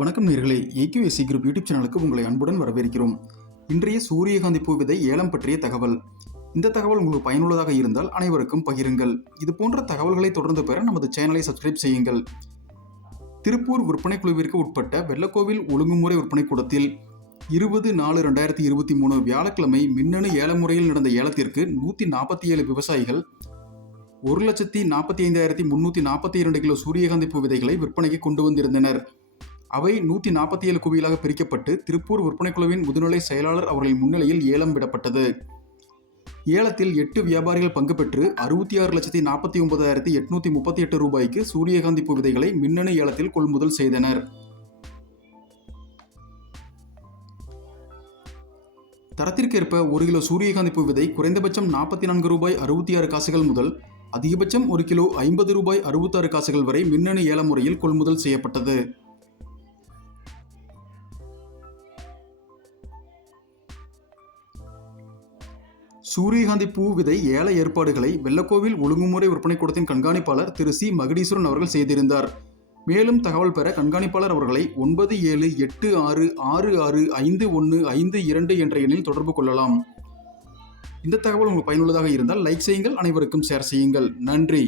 வணக்கம் நேயர்களே, AQSC group YouTube சேனலுக்கு உங்களை அன்புடன் வரவேற்கிறோம். இன்றைய சூரியகாந்தி பூ விதை ஏலம் பற்றிய தகவல். இந்த தகவல் உங்களுக்கு பயனுள்ளதாக இருந்தால் அனைவருக்கும் பகிருங்கள். இது போன்ற தகவல்களை தொடர்ந்து பெற நமது சேனலை சப்ஸ்கிரைப் செய்யுங்கள். திருப்பூர் விற்பனை குழுவிற்கு உட்பட்ட வெள்ளக்கோவில் ஒழுங்குமுறை விற்பனை கூடத்தில் 20/4/2023 வியாழக்கிழமை மின்னணு ஏல முறையில் நடந்த ஏலத்திற்கு 147 விவசாயிகள் 1,45,342 கிலோ சூரியகாந்தி பூ விதைகளை விற்பனைக்கு கொண்டு வந்திருந்தனர். அவை 147 குவியலாக பிரிக்கப்பட்டு திருப்பூர் விற்பனை குழுவின் முதுநிலை செயலாளர் அவர்களின் முன்னிலையில் ஏலம் விடப்பட்டது. ஏலத்தில் 8 வியாபாரிகள் பங்கு பெற்று 66,49,838 ரூபாய்க்கு சூரியகாந்தி பூ விதைகளை மின்னணு ஏலத்தில் கொள்முதல் செய்தனர். தரத்திற்கேற்ப 1 கிலோ சூரியகாந்தி பூ விதை குறைந்தபட்சம் 44 ரூபாய் 66 காசுகள் முதல் அதிகபட்சம் 1 கிலோ 50 ரூபாய் 66 காசுகள் வரை மின்னணு ஏல முறையில் கொள்முதல் செய்யப்பட்டது. சூரியகாந்தி பூ விதை ஏல ஏற்பாடுகளை வெள்ளக்கோவில் ஒழுங்குமுறை விற்பனை கூடத்தின் கண்காணிப்பாளர் திரு சி மகுடீஸ்வரன் அவர்கள் செய்திருந்தார். மேலும் தகவல் பெற கண்காணிப்பாளர் அவர்களை 9786665152 என்ற எண்ணில் தொடர்பு கொள்ளலாம். இந்த தகவல் உங்களுக்கு பயனுள்ளதாக இருந்தால் லைக் செய்யுங்கள், அனைவருக்கும் ஷேர் செய்யுங்கள். நன்றி.